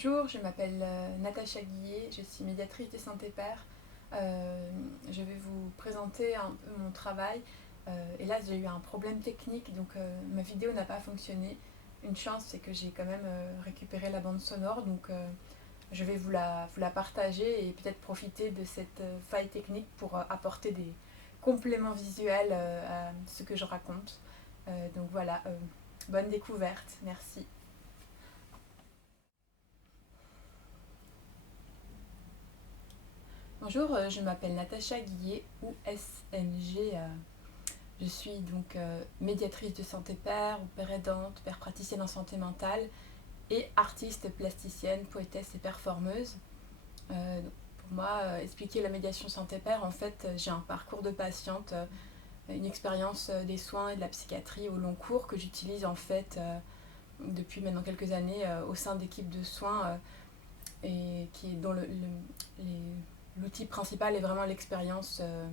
Bonjour, je m'appelle Natacha Guillet, je suis médiatrice de Santé Père. Je vais vous présenter un peu mon travail. Hélas, j'ai eu un problème technique, donc ma vidéo n'a pas fonctionné. Une chance, c'est que j'ai quand même récupéré la bande sonore, donc je vais vous la partager et peut-être profiter de cette faille technique pour apporter des compléments visuels à ce que je raconte. Donc voilà, bonne découverte, merci. Bonjour, je m'appelle Natacha Guillet, ou SNG. Je suis donc médiatrice de Santé Père, ou père aidante, père praticienne en santé mentale et artiste plasticienne, poétesse et performeuse. Pour moi, expliquer la médiation Santé Père, en fait, j'ai un parcours de patiente, une expérience des soins et de la psychiatrie au long cours que j'utilise en fait depuis maintenant quelques années au sein d'équipes de soins et dont l'outil principal est vraiment l'expérience euh,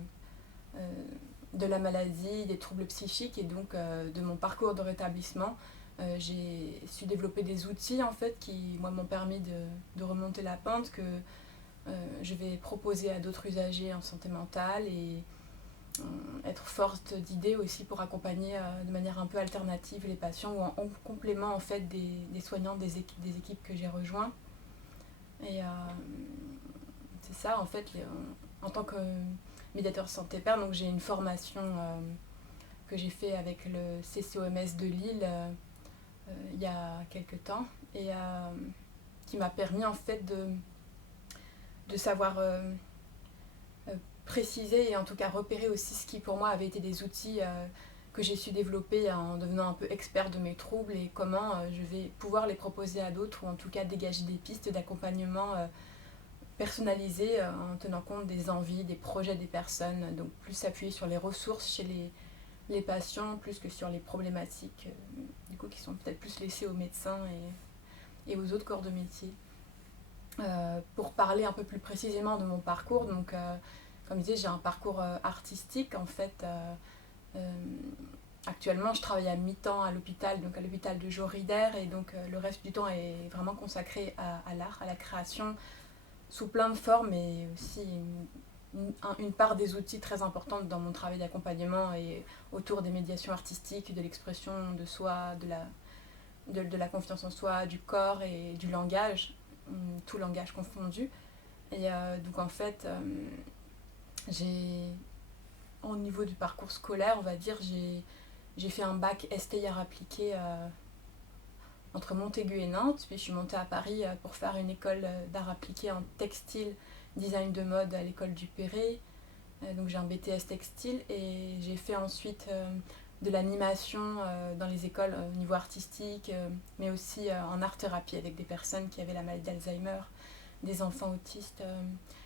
de la maladie, des troubles psychiques et donc de mon parcours de rétablissement. J'ai su développer des outils en fait qui moi m'ont permis de remonter la pente que je vais proposer à d'autres usagers en santé mentale et être force d'idées aussi pour accompagner de manière un peu alternative les patients ou en complément en fait des soignants des équipes que j'ai rejoints. Et c'est ça en fait, en tant que médiateur santé père, donc j'ai une formation que j'ai fait avec le CCOMS de Lille il y a quelques temps et qui m'a permis en fait de savoir préciser et en tout cas repérer aussi ce qui pour moi avait été des outils que j'ai su développer en devenant un peu expert de mes troubles et comment je vais pouvoir les proposer à d'autres ou en tout cas dégager des pistes d'accompagnement personnalisées en tenant compte des envies, des projets des personnes, donc plus s'appuyer sur les ressources chez les patients plus que sur les problématiques du coup qui sont peut-être plus laissées aux médecins et aux autres corps de métier. Pour parler un peu plus précisément de mon parcours, donc comme je disais, j'ai un parcours artistique en fait. Euh, Actuellement, je travaille à mi-temps à l'hôpital, donc à l'hôpital de Joris-Daire, et donc le reste du temps est vraiment consacré à l'art, à la création, sous plein de formes, et aussi une part des outils très importante dans mon travail d'accompagnement et autour des médiations artistiques, de l'expression de soi, de la confiance en soi, du corps et du langage, tout langage confondu. Et donc en fait, j'ai, au niveau du parcours scolaire, on va dire, j'ai fait un bac STI appliqué entre Montaigu et Nantes, puis je suis montée à Paris pour faire une école d'art appliqué en textile, design de mode à l'école du Perret. Donc j'ai un BTS textile et j'ai fait ensuite de l'animation dans les écoles au niveau artistique, mais aussi en art-thérapie avec des personnes qui avaient la maladie d'Alzheimer, des enfants autistes.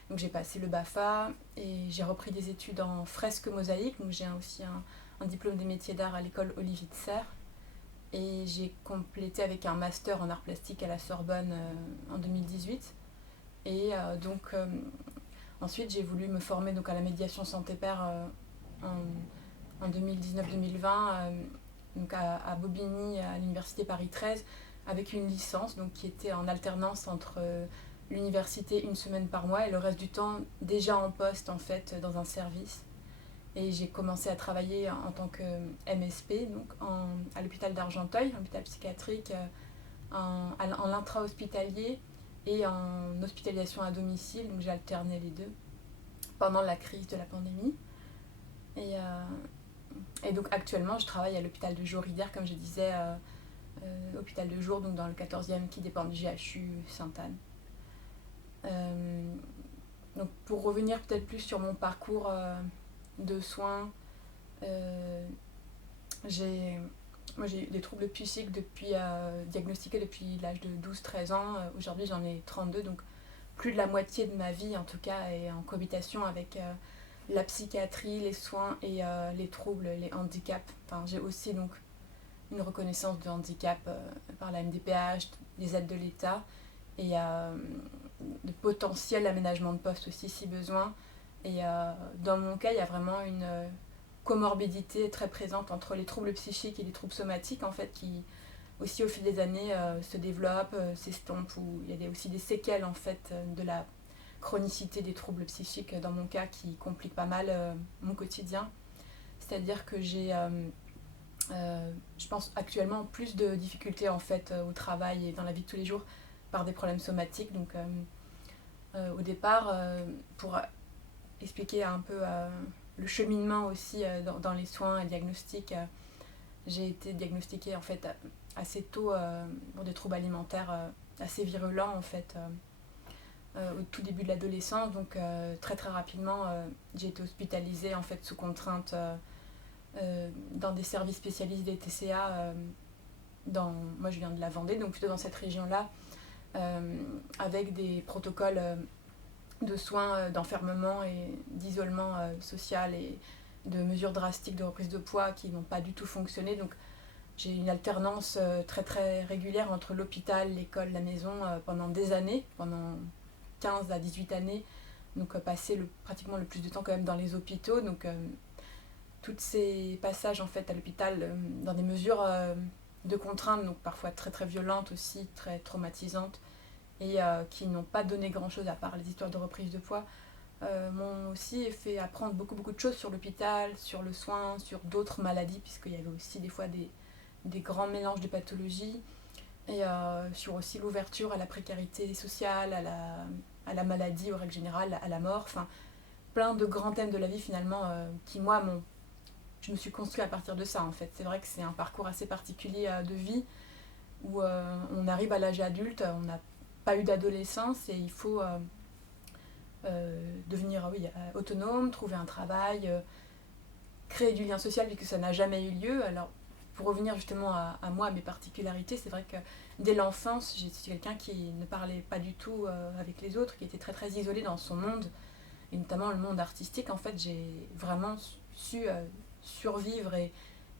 Donc j'ai passé le BAFA et j'ai repris des études en fresque mosaïque, donc j'ai aussi un diplôme des métiers d'art à l'école Olivier de Serres. Et j'ai complété avec un master en art plastique à la Sorbonne en 2018. Et ensuite j'ai voulu me former donc, à la médiation santé-père en 2019-2020 donc à Bobigny, à l'université Paris 13, avec une licence donc, qui était en alternance entre l'université une semaine par mois et le reste du temps déjà en poste en fait dans un service. Et j'ai commencé à travailler en tant que MSP donc à l'hôpital d'Argenteuil, un hôpital psychiatrique en intra-hospitalier et en hospitalisation à domicile. Donc j'ai alterné les deux pendant la crise de la pandémie. Et, donc actuellement, je travaille à l'hôpital de Joris-Daire, comme je disais, hôpital de jour, donc dans le 14e qui dépend du GHU Sainte-Anne. Donc pour revenir peut-être plus sur mon parcours de soins, moi j'ai eu des troubles psychiques diagnostiqués depuis l'âge de 12-13 ans. Aujourd'hui j'en ai 32, donc plus de la moitié de ma vie en tout cas est en cohabitation avec la psychiatrie, les soins et les troubles, les handicaps. Enfin, j'ai aussi donc une reconnaissance de handicap par la MDPH, des aides de l'État et de potentiel aménagement de poste aussi si besoin. Et dans mon cas, il y a vraiment une comorbidité très présente entre les troubles psychiques et les troubles somatiques en fait qui aussi au fil des années se développe, s'estompe, ou il y a aussi des séquelles en fait de la chronicité des troubles psychiques dans mon cas qui compliquent pas mal mon quotidien. C'est-à-dire que j'ai, je pense actuellement, plus de difficultés en fait au travail et dans la vie de tous les jours par des problèmes somatiques. Donc au départ, pour expliquer un peu le cheminement aussi dans les soins et diagnostics, j'ai été diagnostiquée en fait assez tôt pour des troubles alimentaires assez virulents en fait au tout début de l'adolescence. Donc très très rapidement j'ai été hospitalisée en fait sous contrainte dans des services spécialisés des TCA moi je viens de la Vendée, donc plutôt dans cette région là, avec des protocoles de soins d'enfermement et d'isolement social et de mesures drastiques de reprise de poids qui n'ont pas du tout fonctionné. Donc j'ai une alternance très très régulière entre l'hôpital, l'école, la maison pendant des années, pendant 15 à 18 années, donc passer pratiquement le plus de temps quand même dans les hôpitaux. Donc tous ces passages en fait à l'hôpital dans des mesures de contrainte, donc parfois très très violentes aussi, très traumatisantes, et qui n'ont pas donné grand chose à part les histoires de reprise de poids, m'ont aussi fait apprendre beaucoup beaucoup de choses sur l'hôpital, sur le soin, sur d'autres maladies, puisqu'il y avait aussi des fois des grands mélanges de pathologies, et sur aussi l'ouverture à la précarité sociale, à la maladie, aux règles générales, à la mort, enfin plein de grands thèmes de la vie finalement qui moi je me suis construite à partir de ça en fait. C'est vrai que c'est un parcours assez particulier de vie où on arrive à l'âge adulte, on n'a pas eu d'adolescence et il faut devenir autonome, trouver un travail, créer du lien social puisque ça n'a jamais eu lieu. Alors pour revenir justement à moi, à mes particularités, c'est vrai que dès l'enfance, j'étais quelqu'un qui ne parlait pas du tout avec les autres, qui était très très isolé dans son monde, et notamment le monde artistique. En fait, j'ai vraiment su survivre et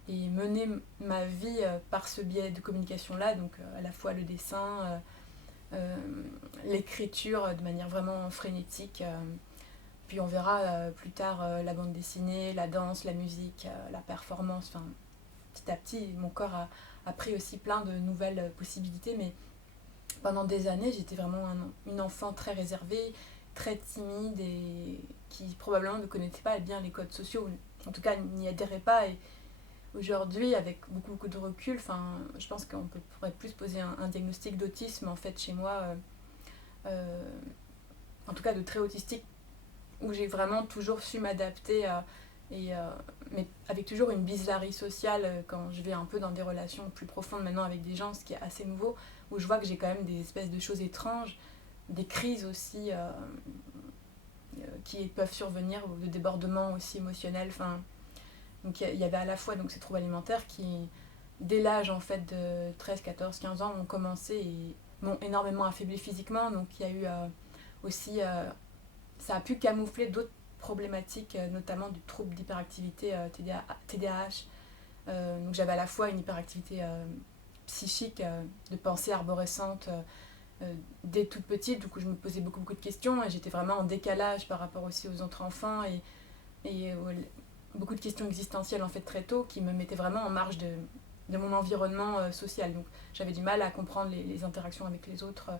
mener ma vie par ce biais de communication-là, donc à la fois le dessin, l'écriture de manière vraiment frénétique, puis on verra plus tard la bande dessinée, la danse, la musique, la performance, enfin petit à petit mon corps a pris aussi plein de nouvelles possibilités, mais pendant des années j'étais vraiment une enfant très réservée, très timide et qui probablement ne connaissait pas bien les codes sociaux, en tout cas n'y adhérait pas. Et aujourd'hui, avec beaucoup, beaucoup de recul, je pense qu'on pourrait plus poser un diagnostic d'autisme en fait chez moi, en tout cas de très autistique, où j'ai vraiment toujours su m'adapter mais avec toujours une bizarrerie sociale quand je vais un peu dans des relations plus profondes maintenant avec des gens, ce qui est assez nouveau, où je vois que j'ai quand même des espèces de choses étranges, des crises aussi qui peuvent survenir, ou de débordements aussi émotionnels. Donc il y avait à la fois donc, ces troubles alimentaires qui, dès l'âge en fait de 13, 14, 15 ans, ont commencé et m'ont énormément affaibli physiquement. Donc il y a eu aussi, ça a pu camoufler d'autres problématiques, notamment du trouble d'hyperactivité TDAH. Donc j'avais à la fois une hyperactivité psychique, de pensée arborescente dès toute petite, du coup je me posais beaucoup, beaucoup de questions et j'étais vraiment en décalage par rapport aussi aux autres enfants et beaucoup de questions existentielles en fait très tôt qui me mettaient vraiment en marge de mon environnement social. Donc j'avais du mal à comprendre les interactions avec les autres,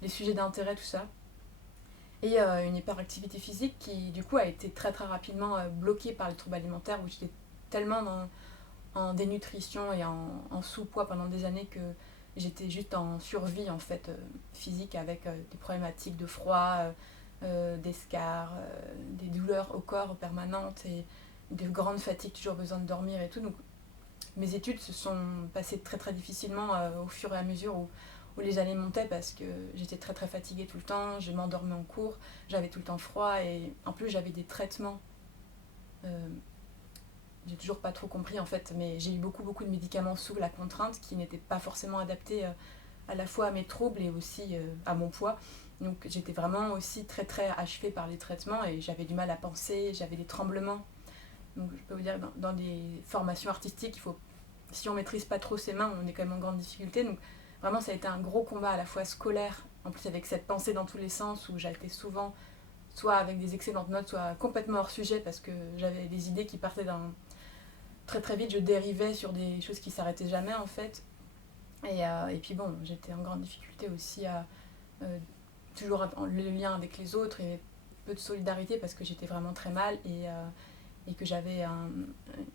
les sujets d'intérêt, tout ça. Et une hyperactivité physique qui du coup a été très très rapidement bloquée par les troubles alimentaires, où j'étais tellement en dénutrition et en sous-poids pendant des années que j'étais juste en survie en fait physique, avec des problématiques de froid, d'escarres, des douleurs au corps permanentes et de grandes fatigues, toujours besoin de dormir et tout. Donc mes études se sont passées très très difficilement au fur et à mesure où les années montaient, parce que j'étais très très fatiguée tout le temps, je m'endormais en cours, j'avais tout le temps froid et en plus j'avais des traitements. J'ai toujours pas trop compris en fait, mais j'ai eu beaucoup beaucoup de médicaments sous la contrainte qui n'étaient pas forcément adaptés à la fois à mes troubles et aussi à mon poids. Donc j'étais vraiment aussi très très achevée par les traitements et j'avais du mal à penser, j'avais des tremblements. Donc je peux vous dire, dans des formations artistiques, si on maîtrise pas trop ses mains, on est quand même en grande difficulté. Donc vraiment ça a été un gros combat à la fois scolaire, en plus avec cette pensée dans tous les sens, où j'étais souvent soit avec des excellentes notes, soit complètement hors sujet parce que j'avais des idées qui partaient très très vite, je dérivais sur des choses qui s'arrêtaient jamais en fait. Et puis bon, j'étais en grande difficulté aussi à toujours le lien avec les autres et peu de solidarité parce que j'étais vraiment très mal et que j'avais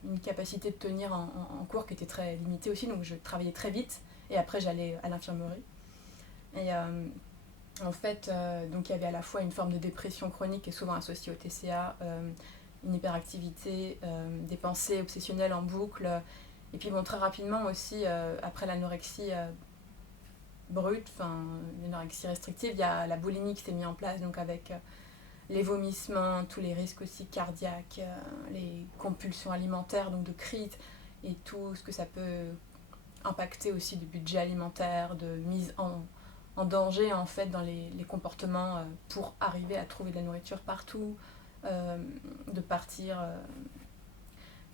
une capacité de tenir en cours qui était très limitée aussi, donc je travaillais très vite et après j'allais à l'infirmerie. Et en fait, donc il y avait à la fois une forme de dépression chronique qui est souvent associée au TCA, une hyperactivité, des pensées obsessionnelles en boucle, et puis bon, très rapidement aussi, après l'anorexie brute, enfin l'anorexie restrictive, il y a la boulimie qui s'est mise en place, donc avec les vomissements, tous les risques aussi cardiaques, les compulsions alimentaires, donc de crise, et tout ce que ça peut impacter aussi du budget alimentaire, de mise en danger en fait dans les comportements pour arriver à trouver de la nourriture partout, de partir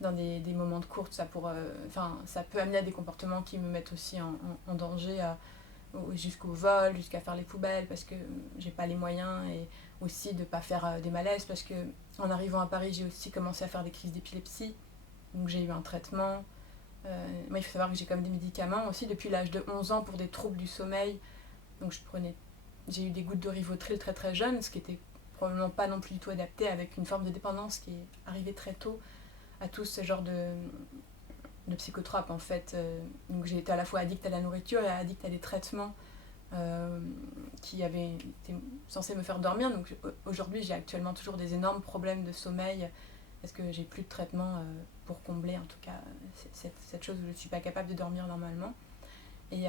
dans des moments de course, ça peut amener à des comportements qui me mettent aussi en danger, jusqu'au vol, jusqu'à faire les poubelles parce que j'ai pas les moyens, et aussi de pas faire des malaises parce que en arrivant à Paris j'ai aussi commencé à faire des crises d'épilepsie, donc j'ai eu un traitement. Moi il faut savoir que j'ai comme des médicaments aussi depuis l'âge de 11 ans pour des troubles du sommeil, donc j'ai eu des gouttes de Rivotril très très jeune, ce qui était probablement pas non plus du tout adapté avec une forme de dépendance qui est arrivée très tôt à tous ce genre de psychotropes en fait. Donc j'ai été à la fois addict à la nourriture et addict à des traitements qui avaient été censés me faire dormir. Donc aujourd'hui j'ai actuellement toujours des énormes problèmes de sommeil parce que j'ai plus de traitement pour combler en tout cas cette chose où je ne suis pas capable de dormir normalement. Et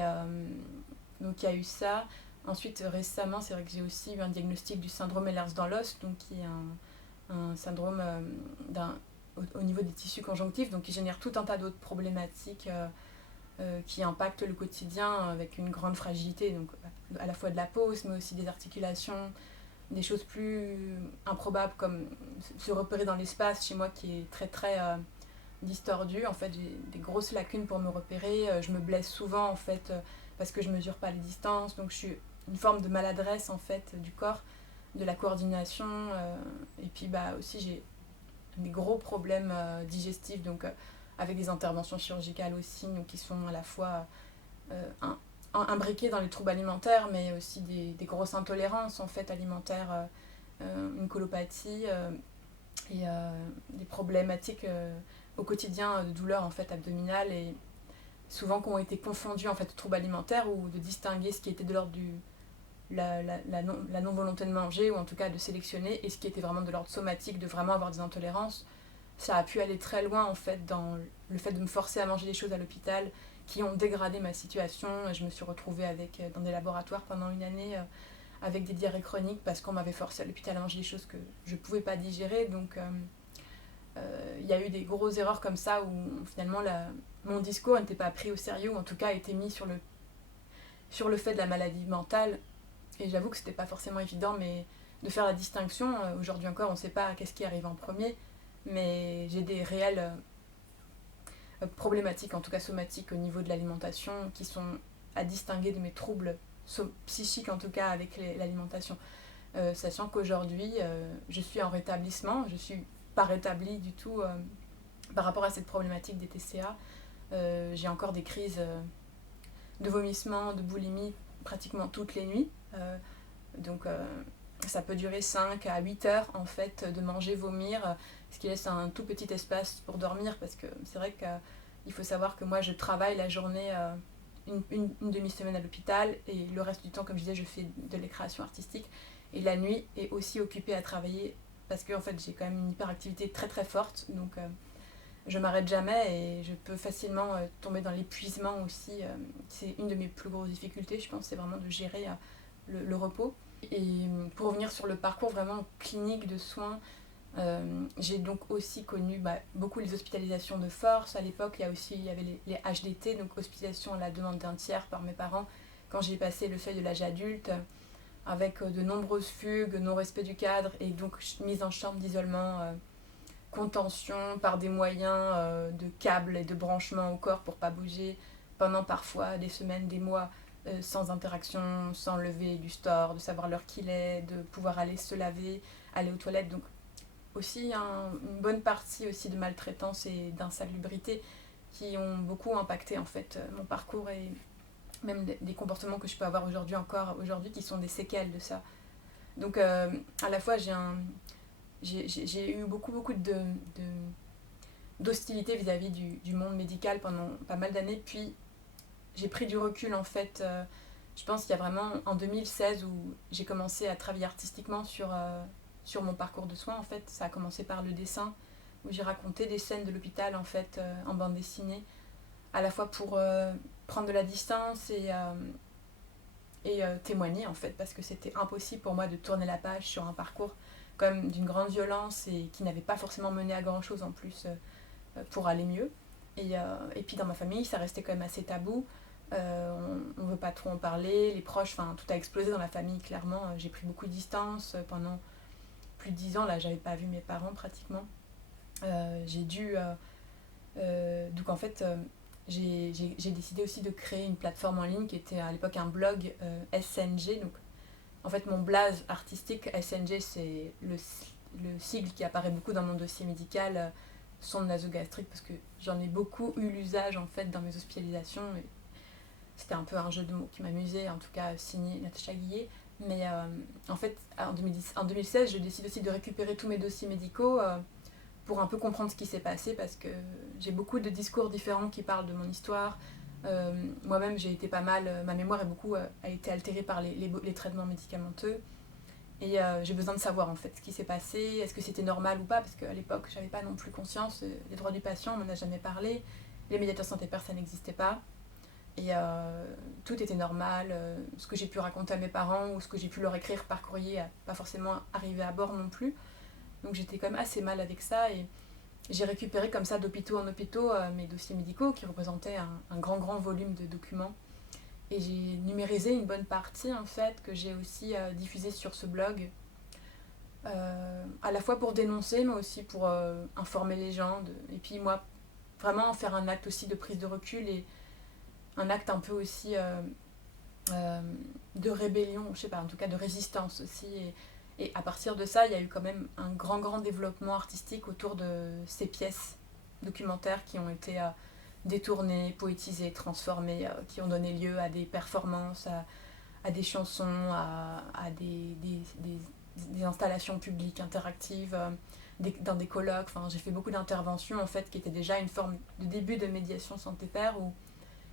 donc il y a eu ça. Ensuite récemment c'est vrai que j'ai aussi eu un diagnostic du syndrome Ehlers-Danlos, donc qui est un syndrome au niveau des tissus conjonctifs, donc qui génère tout un tas d'autres problématiques qui impactent le quotidien avec une grande fragilité, donc à la fois de la peau, mais aussi des articulations, des choses plus improbables comme se repérer dans l'espace, chez moi qui est très très distordu, en fait j'ai des grosses lacunes pour me repérer, je me blesse souvent en fait parce que je mesure pas les distances, donc je suis une forme de maladresse en fait du corps, de la coordination, et puis aussi j'ai des gros problèmes digestifs, donc avec des interventions chirurgicales aussi, donc qui sont à la fois imbriquées dans les troubles alimentaires, mais aussi des grosses intolérances en fait alimentaires, une colopathie et des problématiques au quotidien de douleurs en fait abdominales, et souvent qui ont été confondues en fait aux troubles alimentaires, ou de distinguer ce qui était de l'ordre du la non-volonté de manger, ou en tout cas de sélectionner, et ce qui était vraiment de l'ordre somatique, de vraiment avoir des intolérances. Ça a pu aller très loin en fait dans le fait de me forcer à manger des choses à l'hôpital qui ont dégradé ma situation. Je me suis retrouvée dans des laboratoires pendant une année avec des diarrhées chroniques parce qu'on m'avait forcé à l'hôpital à manger des choses que je ne pouvais pas digérer. Donc y a eu des grosses erreurs comme ça où finalement mon discours n'était pas pris au sérieux, ou en tout cas a été mis sur le fait de la maladie mentale. Et j'avoue que c'était pas forcément évident, mais de faire la distinction. Aujourd'hui encore, on ne sait pas qu'est-ce qui arrive en premier, mais j'ai des réelles problématiques, en tout cas somatiques, au niveau de l'alimentation, qui sont à distinguer de mes troubles psychiques, en tout cas avec l'alimentation. Sachant qu'aujourd'hui, je suis en rétablissement, je suis pas rétablie du tout par rapport à cette problématique des TCA. J'ai encore des crises de vomissement, de boulimie pratiquement toutes les nuits. Donc ça peut durer 5 à 8 heures en fait de manger, vomir, ce qui laisse un tout petit espace pour dormir, parce que c'est vrai qu'il faut savoir que moi je travaille la journée une demi-semaine à l'hôpital, et le reste du temps, comme je disais, je fais de la création artistique, et la nuit est aussi occupée à travailler parce que en fait j'ai quand même une hyperactivité très très forte, donc je m'arrête jamais et je peux facilement tomber dans l'épuisement aussi. C'est une de mes plus grosses difficultés, je pense, c'est vraiment de gérer le repos. Et pour revenir sur le parcours vraiment clinique de soins, j'ai donc aussi connu beaucoup les hospitalisations de force. À l'époque, il y avait les HDT, donc hospitalisation à la demande d'un tiers par mes parents, quand j'ai passé le seuil de l'âge adulte, avec de nombreuses fugues, non-respect du cadre, et donc mise en chambre d'isolement, contention par des moyens de câbles et de branchements au corps pour pas bouger, pendant parfois des semaines, des mois, sans interaction, sans lever du store, de savoir l'heure qu'il est, de pouvoir aller se laver, aller aux toilettes. Donc aussi une bonne partie aussi de maltraitance et d'insalubrité qui ont beaucoup impacté en fait mon parcours même des comportements que je peux avoir aujourd'hui qui sont des séquelles de ça. Donc à la fois j'ai eu beaucoup d'hostilité vis-à-vis du monde médical pendant pas mal d'années, puis j'ai pris du recul en fait. Je pense qu'il y a vraiment en 2016 où j'ai commencé à travailler artistiquement sur mon parcours de soins en fait. Ça a commencé par le dessin, où j'ai raconté des scènes de l'hôpital en fait en bande dessinée, à la fois pour prendre de la distance et témoigner en fait, parce que c'était impossible pour moi de tourner la page sur un parcours comme d'une grande violence et qui n'avait pas forcément mené à grand chose en plus pour aller mieux. Et puis dans ma famille, ça restait quand même assez tabou. On ne veut pas trop en parler, les proches, enfin tout a explosé dans la famille clairement. J'ai pris beaucoup de distance pendant plus de 10 ans, là j'avais pas vu mes parents pratiquement. J'ai dû donc en fait j'ai décidé aussi de créer une plateforme en ligne qui était à l'époque un blog SNG. Donc en fait mon blaze artistique SNG, c'est le sigle qui apparaît beaucoup dans mon dossier médical, sonde nasogastrique, parce que j'en ai beaucoup eu l'usage en fait dans mes hospitalisations. Et c'était un peu un jeu de mots qui m'amusait, en tout cas signé Natacha Guillet. Mais en fait en 2016 je décide aussi de récupérer tous mes dossiers médicaux pour un peu comprendre ce qui s'est passé, parce que j'ai beaucoup de discours différents qui parlent de mon histoire. Moi-même, j'ai été pas mal, ma mémoire a été altérée par les traitements médicamenteux. Et j'ai besoin de savoir en fait ce qui s'est passé, est-ce que c'était normal ou pas, parce qu'à l'époque, j'avais pas non plus conscience. Les droits du patient, on m'en a jamais parlé. Les médiateurs santé père, ça n'existait pas. Et tout était normal. Ce que j'ai pu raconter à mes parents ou ce que j'ai pu leur écrire par courrier n'a pas forcément arrivé à bord non plus. Donc j'étais quand même assez mal avec ça, et j'ai récupéré comme ça d'hôpitaux en hôpitaux mes dossiers médicaux qui représentaient un grand volume de documents. Et j'ai numérisé une bonne partie en fait que j'ai aussi diffusée sur ce blog, à la fois pour dénoncer mais aussi pour informer les gens. Et puis moi, vraiment faire un acte aussi de prise de recul et un acte un peu aussi de rébellion, je sais pas, en tout cas de résistance aussi. Et à partir de ça, il y a eu quand même un grand développement artistique autour de ces pièces documentaires qui ont été détournées, poétisées, transformées, qui ont donné lieu à des performances, à des chansons, à des installations publiques interactives, dans des colloques. Enfin, j'ai fait beaucoup d'interventions en fait, qui étaient déjà une forme de début de médiation santé-père, où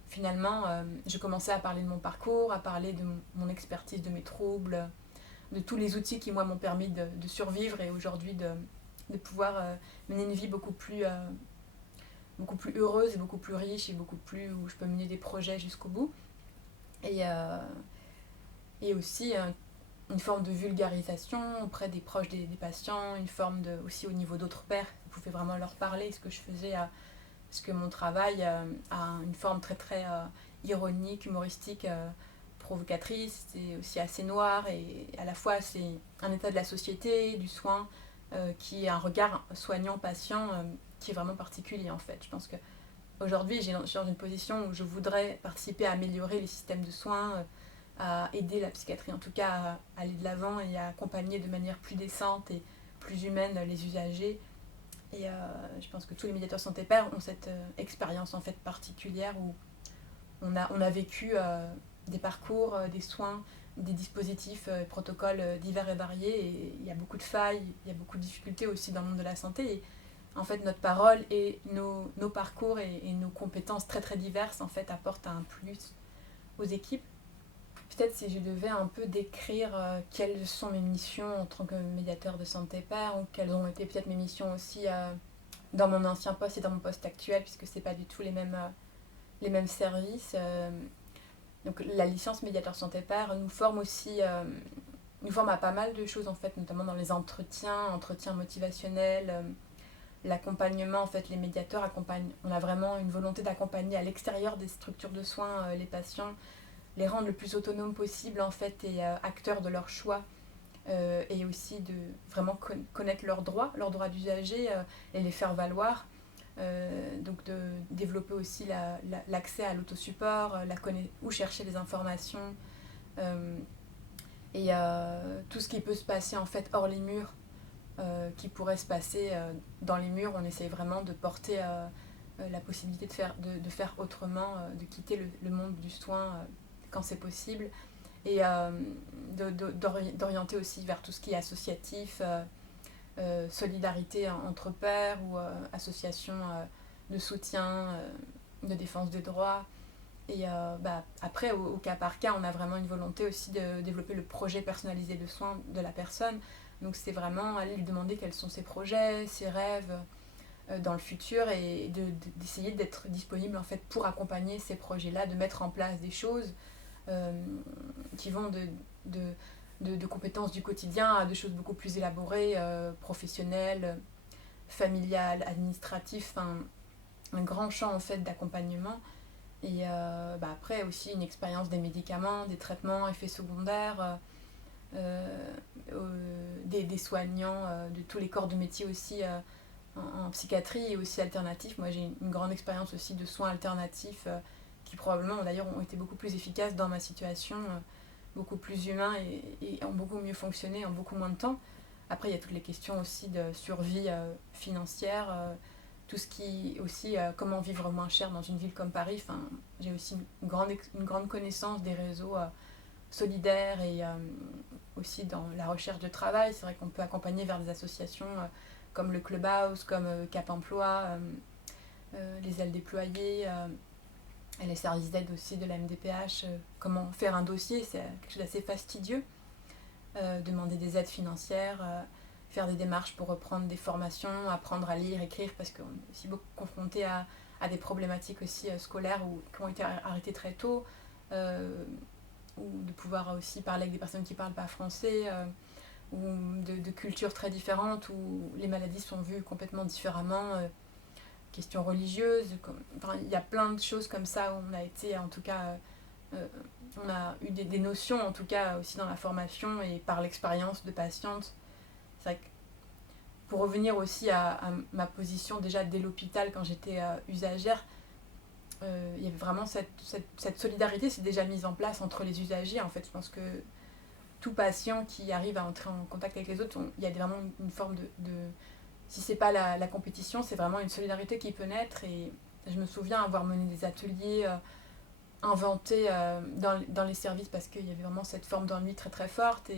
finalement je commençais à parler de mon parcours, à parler de mon expertise de mes troubles, de tous les outils qui moi m'ont permis de survivre, et aujourd'hui de pouvoir mener une vie beaucoup plus heureuse et beaucoup plus riche, et beaucoup plus où je peux mener des projets jusqu'au bout. Et aussi une forme de vulgarisation auprès des proches des patients, une forme aussi au niveau d'autres pairs, je pouvais vraiment leur parler ce que je faisais, parce que mon travail a une forme très ironique, humoristique, provocatrice, c'est aussi assez noir, et à la fois c'est un état de la société, du soin, qui est un regard soignant-patient qui est vraiment particulier en fait. Je pense que aujourd'hui je suis dans une position où je voudrais participer à améliorer les systèmes de soins, à aider la psychiatrie en tout cas à aller de l'avant et à accompagner de manière plus décente et plus humaine les usagers. Et je pense que tous les médiateurs santé-père ont cette expérience en fait particulière, où on a vécu des parcours, des soins, des dispositifs, protocoles divers et variés, et il y a beaucoup de failles, il y a beaucoup de difficultés aussi dans le monde de la santé. Et en fait, notre parole et nos parcours et nos compétences très diverses en fait apportent un plus aux équipes. Peut-être si je devais un peu décrire quelles sont mes missions en tant que médiateur de santé-père, ou quelles ont été peut-être mes missions aussi dans mon ancien poste et dans mon poste actuel, puisque c'est pas du tout les mêmes services. Donc la licence médiateur santé-père nous forme aussi, nous forme à pas mal de choses en fait, notamment dans les entretiens motivationnels, l'accompagnement. En fait, les médiateurs accompagnent, on a vraiment une volonté d'accompagner à l'extérieur des structures de soins les patients, les rendre le plus autonomes possible en fait, et acteurs de leur choix, et aussi de vraiment connaître leurs droits d'usager, et les faire valoir. Donc de développer aussi l'accès à l'autosupport, où chercher les informations, et tout ce qui peut se passer en fait hors les murs, qui pourrait se passer dans les murs. On essaye vraiment de porter la possibilité de faire autrement, de quitter le monde du soin quand c'est possible, et d'orienter aussi vers tout ce qui est associatif, solidarité entre pairs ou association de soutien, de défense des droits. Et après, au cas par cas, on a vraiment une volonté aussi de développer le projet personnalisé de soins de la personne. Donc c'est vraiment aller lui demander quels sont ses projets, ses rêves dans le futur, et d'essayer d'être disponible en fait pour accompagner ces projets-là, de mettre en place des choses qui vont de compétences du quotidien à des choses beaucoup plus élaborées, professionnelles, familiales, administratives, enfin un grand champ en fait d'accompagnement. Et après aussi une expérience des médicaments, des traitements, effets secondaires, des soignants, de tous les corps de métier aussi en psychiatrie et aussi alternatifs. Moi j'ai une grande expérience aussi de soins alternatifs qui probablement d'ailleurs ont été beaucoup plus efficaces dans ma situation, beaucoup plus humains et ont beaucoup mieux fonctionné en beaucoup moins de temps. Après il y a toutes les questions aussi de survie financière, tout ce qui aussi comment vivre moins cher dans une ville comme Paris. Enfin, j'ai aussi une grande connaissance des réseaux solidaires et aussi dans la recherche de travail. C'est vrai qu'on peut accompagner vers des associations comme le Clubhouse, comme Cap Emploi, les ailes déployées, et les services d'aide aussi de la MDPH. Comment faire un dossier, c'est quelque chose d'assez fastidieux. Demander des aides financières, faire des démarches pour reprendre des formations, apprendre à lire, écrire, parce qu'on est aussi beaucoup confronté à des problématiques aussi scolaires qui ont été arrêtées très tôt, ou de pouvoir aussi parler avec des personnes qui ne parlent pas français, ou de cultures très différentes, où les maladies sont vues complètement différemment, questions religieuses, enfin, il y a plein de choses comme ça où on a été, en tout cas, on a eu des notions, en tout cas aussi dans la formation et par l'expérience de patiente. C'est vrai que pour revenir aussi à ma position déjà dès l'hôpital quand j'étais usagère, il y avait vraiment cette solidarité s'est déjà mise en place entre les usagers. En fait, je pense que tout patient qui arrive à entrer en contact avec les autres, il y a vraiment une forme de si c'est pas la compétition, c'est vraiment une solidarité qui peut naître. Et je me souviens avoir mené des ateliers inventés dans les services parce qu'il y avait vraiment cette forme d'ennui très très forte,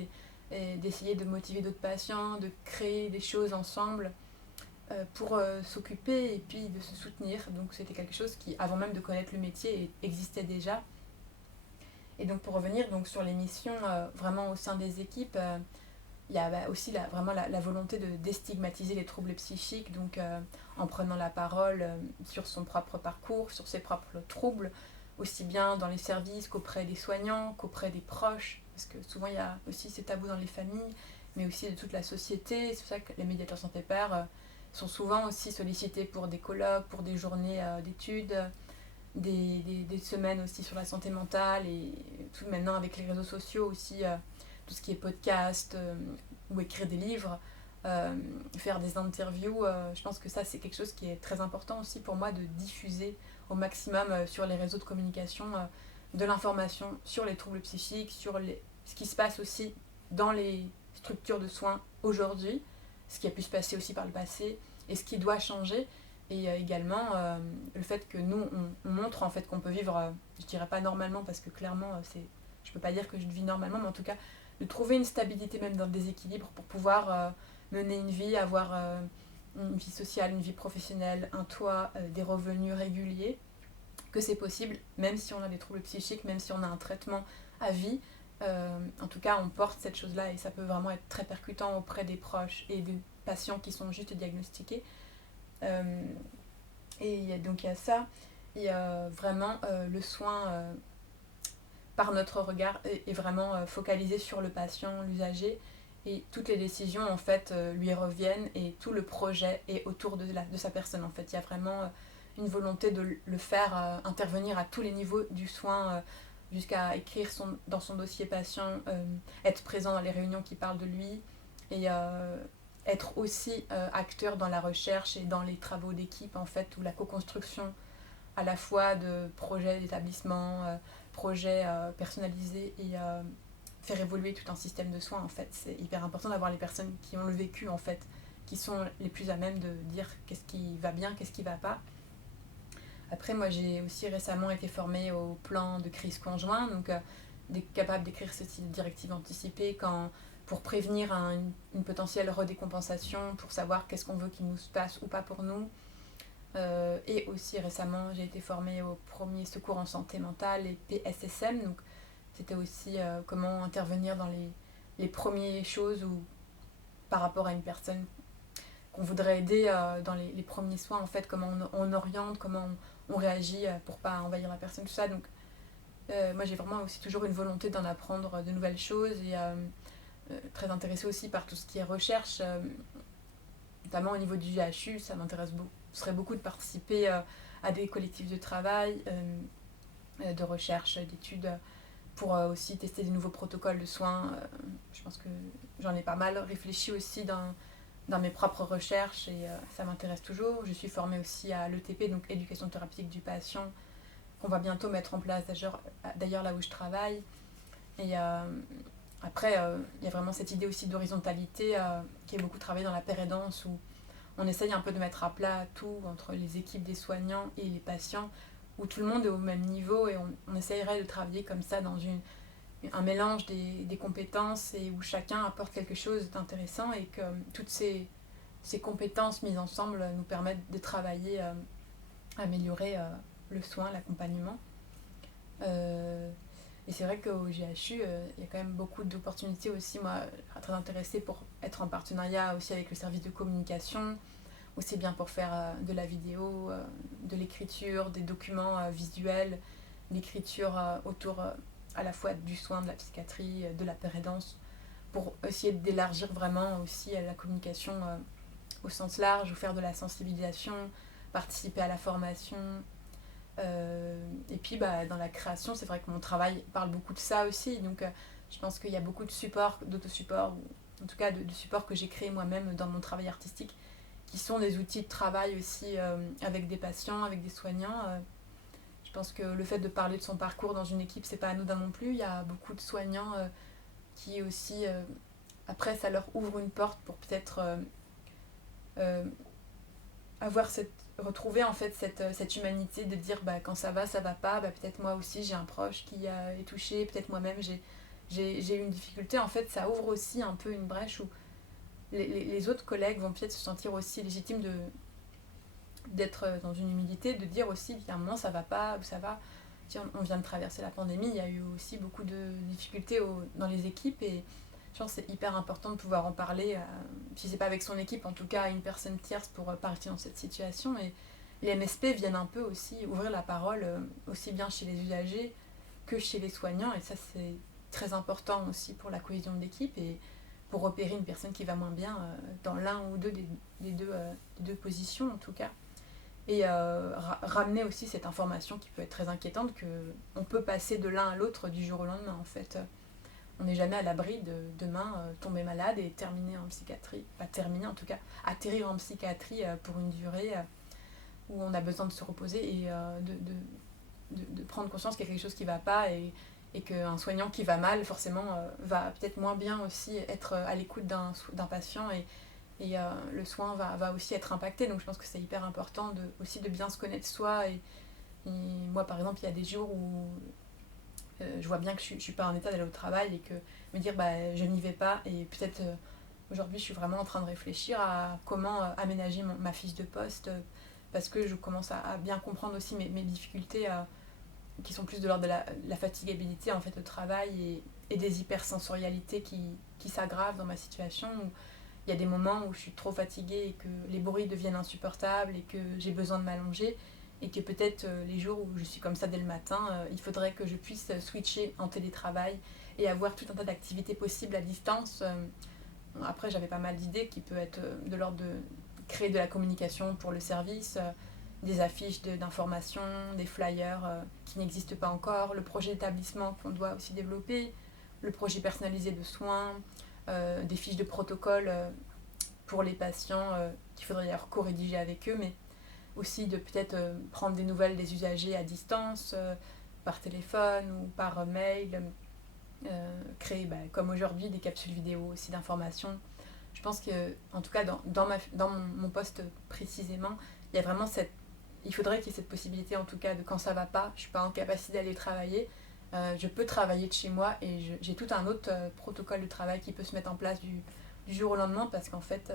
et d'essayer de motiver d'autres patients, de créer des choses ensemble pour s'occuper et puis de se soutenir. Donc c'était quelque chose qui, avant même de connaître le métier, existait déjà. Et donc pour revenir donc, sur les missions vraiment au sein des équipes, il y a aussi vraiment la volonté de déstigmatiser les troubles psychiques, donc en prenant la parole sur son propre parcours, sur ses propres troubles, aussi bien dans les services qu'auprès des soignants, qu'auprès des proches, parce que souvent il y a aussi ces tabous dans les familles, mais aussi de toute la société. C'est pour ça que les médiateurs santé pairs sont souvent aussi sollicités pour des colloques, pour des journées d'études, des semaines aussi sur la santé mentale, et tout maintenant avec les réseaux sociaux aussi, tout ce qui est podcast ou écrire des livres, faire des interviews. Je pense que ça c'est quelque chose qui est très important aussi pour moi, de diffuser au maximum sur les réseaux de communication de l'information sur les troubles psychiques, sur ce qui se passe aussi dans les structures de soins aujourd'hui, ce qui a pu se passer aussi par le passé et ce qui doit changer. Et également le fait que nous on montre en fait qu'on peut vivre, je dirais pas normalement parce que clairement je peux pas dire que je vis normalement, mais en tout cas de trouver une stabilité même dans le déséquilibre pour pouvoir mener une vie, avoir une vie sociale, une vie professionnelle, un toit, des revenus réguliers, que c'est possible, même si on a des troubles psychiques, même si on a un traitement à vie. En tout cas, on porte cette chose-là et ça peut vraiment être très percutant auprès des proches et des patients qui sont juste diagnostiqués. Et donc il y a ça, il y a vraiment le soin par notre regard est vraiment focalisé sur le patient, l'usager, et toutes les décisions en fait lui reviennent et tout le projet est autour de sa personne. En fait, il y a vraiment une volonté de le faire intervenir à tous les niveaux du soin, jusqu'à écrire dans son dossier patient, être présent dans les réunions qui parlent de lui, et être aussi acteur dans la recherche et dans les travaux d'équipe en fait, ou la co-construction à la fois de projets d'établissement, projets personnalisés, et faire évoluer tout un système de soins. En fait, c'est hyper important d'avoir les personnes qui ont le vécu en fait, qui sont les plus à même de dire qu'est-ce qui va bien, qu'est-ce qui va pas. Après, moi, j'ai aussi récemment été formée au plan de crise conjoint, donc capable d'écrire ce type de directive anticipée pour prévenir une potentielle redécompensation, pour savoir qu'est-ce qu'on veut qu'il nous se passe ou pas pour nous. Et aussi récemment, j'ai été formée au premier secours en santé mentale et PSSM, donc c'était aussi comment intervenir dans les premières choses ou par rapport à une personne qu'on voudrait aider dans les premiers soins, en fait, comment on oriente, comment on réagit pour pas envahir la personne, tout ça. Donc moi j'ai vraiment aussi toujours une volonté d'en apprendre de nouvelles choses et très intéressée aussi par tout ce qui est recherche, notamment au niveau du GHU, ça m'intéresse beaucoup. Ce serait beaucoup de participer à des collectifs de travail, de recherche, d'études, pour aussi tester des nouveaux protocoles de soins. Je pense que j'en ai pas mal réfléchi aussi dans mes propres recherches et ça m'intéresse toujours. Je suis formée aussi à l'ETP, donc éducation thérapeutique du patient, qu'on va bientôt mettre en place d'ailleurs là où je travaille. Et après, il y a vraiment cette idée aussi d'horizontalité qui est beaucoup travaillée dans la pérédance, où on essaye un peu de mettre à plat tout entre les équipes des soignants et les patients, où tout le monde est au même niveau et on essayerait de travailler comme ça dans un mélange des compétences et où chacun apporte quelque chose d'intéressant et que toutes ces compétences mises ensemble nous permettent de travailler, améliorer le soin, l'accompagnement. Et c'est vrai qu'au GHU, il y a quand même beaucoup d'opportunités aussi. Moi, très intéressée pour être en partenariat aussi avec le service de communication, aussi bien pour faire de la vidéo, de l'écriture, des documents visuels, l'écriture autour à la fois du soin, de la psychiatrie, de la pérédance, pour essayer d'élargir vraiment aussi la communication au sens large, ou faire de la sensibilisation, participer à la formation. Et puis dans la création, c'est vrai que mon travail parle beaucoup de ça aussi, donc je pense qu'il y a beaucoup de supports, d'autosupport, ou en tout cas de supports que j'ai créés moi-même dans mon travail artistique, qui sont des outils de travail aussi avec des patients, avec des soignants. Je pense que le fait de parler de son parcours dans une équipe, c'est pas anodin non plus. Il y a beaucoup de soignants qui aussi, après, ça leur ouvre une porte pour peut-être retrouver en fait cette humanité, de dire quand ça va pas, peut-être moi aussi j'ai un proche qui est touché, peut-être moi-même j'ai eu une difficulté. En fait, ça ouvre aussi un peu une brèche où les autres collègues vont peut-être se sentir aussi légitimes d'être dans une humilité, de dire aussi il y a un moment ça va pas, ou ça va. Tiens, on vient de traverser la pandémie, il y a eu aussi beaucoup de difficultés dans les équipes et je pense que c'est hyper important de pouvoir en parler, si c'est pas avec son équipe, en tout cas à une personne tierce pour partir dans cette situation. Et les MSP viennent un peu aussi ouvrir la parole, aussi bien chez les usagers que chez les soignants, et ça c'est très important aussi pour la cohésion d'équipe et pour repérer une personne qui va moins bien dans l'un ou deux des deux positions en tout cas. Et ramener aussi cette information qui peut être très inquiétante, qu'on peut passer de l'un à l'autre du jour au lendemain en fait. On n'est jamais à l'abri de demain tomber malade et terminer en psychiatrie, pas terminer en tout cas, atterrir en psychiatrie pour une durée où on a besoin de se reposer et de prendre conscience qu'il y a quelque chose qui ne va pas et qu'un soignant qui va mal forcément va peut-être moins bien aussi être à l'écoute d'un patient et le soin va aussi être impacté. Donc je pense que c'est hyper important aussi de bien se connaître soi et moi par exemple il y a des jours où je vois bien que je suis pas en état d'aller au travail et que me dire je n'y vais pas et peut-être aujourd'hui je suis vraiment en train de réfléchir à comment aménager ma fiche de poste parce que je commence à bien comprendre aussi mes difficultés qui sont plus de l'ordre de la fatigabilité en fait au travail et des hypersensorialités qui s'aggravent dans ma situation où il y a des moments où je suis trop fatiguée et que les bruits deviennent insupportables et que j'ai besoin de m'allonger et que peut-être les jours où je suis comme ça dès le matin, il faudrait que je puisse switcher en télétravail et avoir tout un tas d'activités possibles à distance. Après, j'avais pas mal d'idées qui peuvent être de l'ordre de créer de la communication pour le service, des affiches d'information, des flyers qui n'existent pas encore, le projet d'établissement qu'on doit aussi développer, le projet personnalisé de soins, des fiches de protocole pour les patients qu'il faudrait d'ailleurs co-rédiger avec eux, mais aussi de peut-être prendre des nouvelles des usagers à distance, par téléphone ou par mail, créer comme aujourd'hui des capsules vidéo aussi d'information. Je pense que, en tout cas dans mon poste précisément, il y a vraiment il faudrait qu'il y ait cette possibilité en tout cas de quand ça va pas, je suis pas en capacité d'aller travailler, je peux travailler de chez moi et j'ai tout un autre protocole de travail qui peut se mettre en place du jour au lendemain parce qu'en fait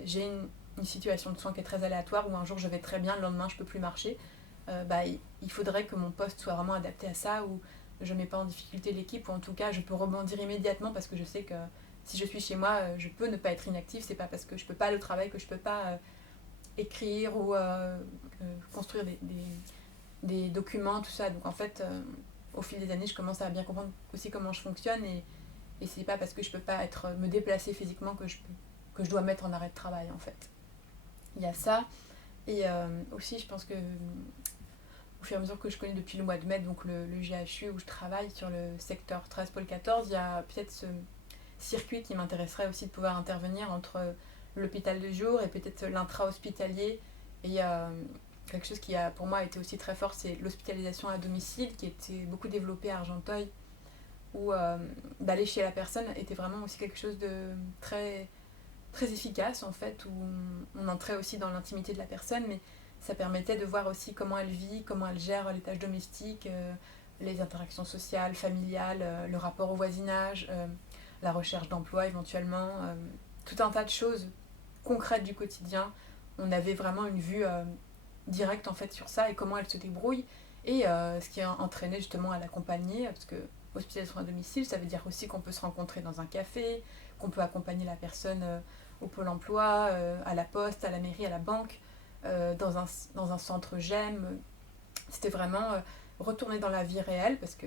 j'ai une situation de soins qui est très aléatoire où un jour je vais très bien, le lendemain je peux plus marcher. Il faudrait que mon poste soit vraiment adapté à ça, où je ne mets pas en difficulté l'équipe, ou en tout cas je peux rebondir immédiatement parce que je sais que si je suis chez moi, je peux ne pas être inactive. C'est pas parce que je peux pas aller au travail que je peux pas écrire ou construire des documents, tout ça. Donc en fait, au fil des années, je commence à bien comprendre aussi comment je fonctionne et c'est pas parce que je peux pas me déplacer physiquement que je dois mettre en arrêt de travail en fait. Il y a ça. Et aussi, je pense que au fur et à mesure que je connais depuis le mois de mai, donc le GHU où je travaille sur le secteur 13 pôle 14, il y a peut-être ce circuit qui m'intéresserait aussi de pouvoir intervenir entre l'hôpital de jour et peut-être l'intra-hospitalier. Et il y a quelque chose qui a pour moi été aussi très fort, c'est l'hospitalisation à domicile qui était beaucoup développée à Argenteuil, où d'aller chez la personne était vraiment aussi quelque chose de très, très efficace en fait, où on entrait aussi dans l'intimité de la personne, mais ça permettait de voir aussi comment elle vit, comment elle gère les tâches domestiques, les interactions sociales, familiales, le rapport au voisinage, la recherche d'emploi éventuellement, tout un tas de choses concrètes du quotidien. On avait vraiment une vue directe en fait sur ça et comment elle se débrouille et ce qui a entraîné justement à l'accompagner, parce que hospitalisation à domicile, ça veut dire aussi qu'on peut se rencontrer dans un café, qu'on peut accompagner la personne au pôle emploi, à la poste, à la mairie, à la banque, dans un centre GEM. C'était vraiment retourner dans la vie réelle parce que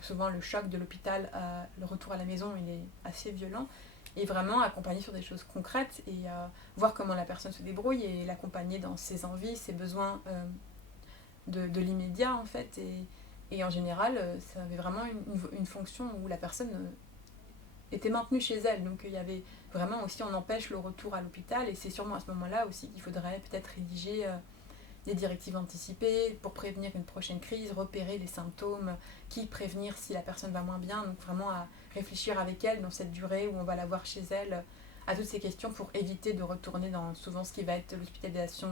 souvent le choc de l'hôpital, le retour à la maison, il est assez violent. Et vraiment accompagner sur des choses concrètes et voir comment la personne se débrouille et l'accompagner dans ses envies, ses besoins de l'immédiat en fait. Et en général, ça avait vraiment une fonction où la personne était maintenue chez elle. Donc il y avait vraiment aussi, on empêche le retour à l'hôpital et c'est sûrement à ce moment-là aussi qu'il faudrait peut-être rédiger des directives anticipées pour prévenir une prochaine crise, repérer les symptômes, qui prévenir si la personne va moins bien, donc vraiment à réfléchir avec elle dans cette durée où on va la voir chez elle, à toutes ces questions pour éviter de retourner dans souvent ce qui va être l'hospitalisation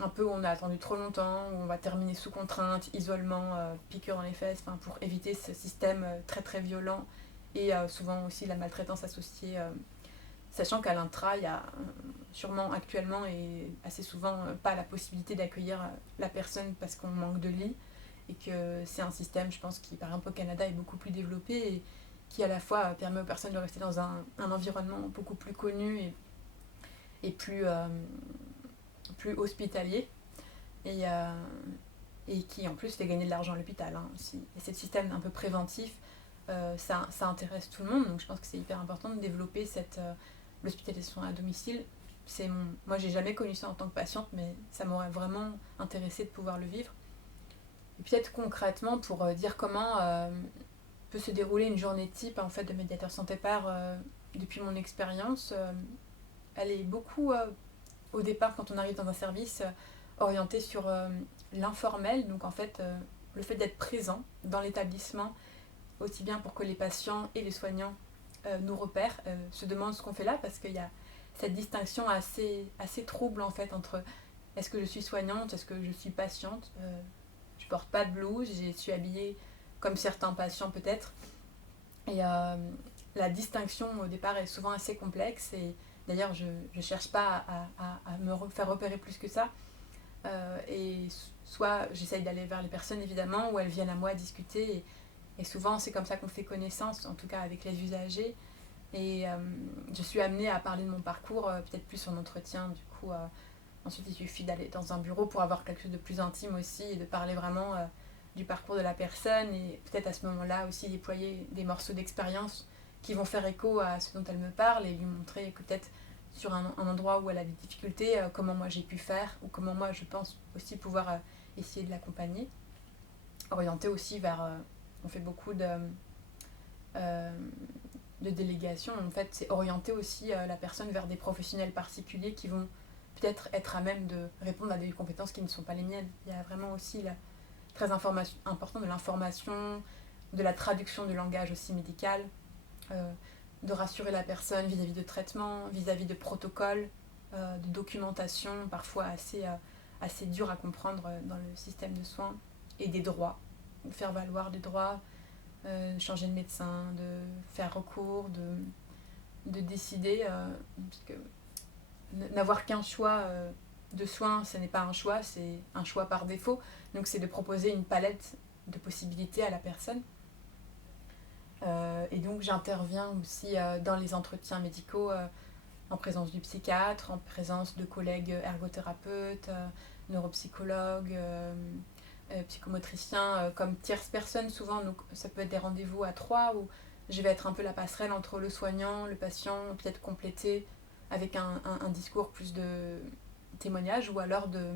un peu où on a attendu trop longtemps, où on va terminer sous contrainte, isolement, piqûre dans les fesses, pour éviter ce système très très violent et souvent aussi la maltraitance associée. Sachant qu'à l'intra, il y a sûrement actuellement et assez souvent pas la possibilité d'accueillir la personne parce qu'on manque de lits et que c'est un système, je pense, qui par exemple au Canada est beaucoup plus développé et qui à la fois permet aux personnes de rester dans un environnement beaucoup plus connu et plus hospitalier et qui en plus fait gagner de l'argent à l'hôpital. Hein, aussi. Et c'est le système un peu préventif, ça intéresse tout le monde, donc je pense que c'est hyper important de développer l'hospitalisation à domicile. Moi j'ai jamais connu ça en tant que patiente, mais ça m'aurait vraiment intéressé de pouvoir le vivre. Et peut-être concrètement pour dire comment peut se dérouler une journée type en fait, de médiateur santé par depuis mon expérience. Elle est beaucoup au départ quand on arrive dans un service orienté sur l'informel, donc en fait le fait d'être présent dans l'établissement aussi bien pour que les patients et les soignants nous repèrent, se demandent ce qu'on fait là parce qu'il y a cette distinction assez trouble en fait entre est-ce que je suis soignante, est-ce que je suis patiente, je porte pas de blouse, je suis habillée comme certains patients peut-être et la distinction au départ est souvent assez complexe et d'ailleurs je ne cherche pas à me faire repérer plus que ça et soit j'essaye d'aller vers les personnes évidemment ou elles viennent à moi discuter et souvent c'est comme ça qu'on fait connaissance, en tout cas avec les usagers. Et je suis amenée à parler de mon parcours, peut-être plus en entretien. Du coup, ensuite il suffit d'aller dans un bureau pour avoir quelque chose de plus intime aussi et de parler vraiment du parcours de la personne et peut-être à ce moment-là aussi déployer des morceaux d'expérience qui vont faire écho à ce dont elle me parle et lui montrer que peut-être sur un endroit où elle a des difficultés, comment moi j'ai pu faire ou comment moi je pense aussi pouvoir essayer de l'accompagner. Orienter aussi vers... on fait beaucoup de délégation. En fait, c'est orienter aussi la personne vers des professionnels particuliers qui vont peut-être être à même de répondre à des compétences qui ne sont pas les miennes. Il y a vraiment aussi très important de l'information, de la traduction du langage aussi médical, de rassurer la personne vis-à-vis de traitements, vis-à-vis de protocoles, de documentation parfois assez dure à comprendre dans le système de soins, et des droits, faire valoir des droits, changer de médecin, de faire recours, de décider, parce que n'avoir qu'un choix de soins, ce n'est pas un choix, c'est un choix par défaut. Donc c'est de proposer une palette de possibilités à la personne. Et donc j'interviens aussi dans les entretiens médicaux en présence du psychiatre, en présence de collègues ergothérapeutes, neuropsychologues, psychomotriciens, comme tierce personne souvent. Donc ça peut être des rendez-vous à trois où je vais être un peu la passerelle entre le soignant, le patient, peut-être complété avec un discours plus de témoignage, ou alors de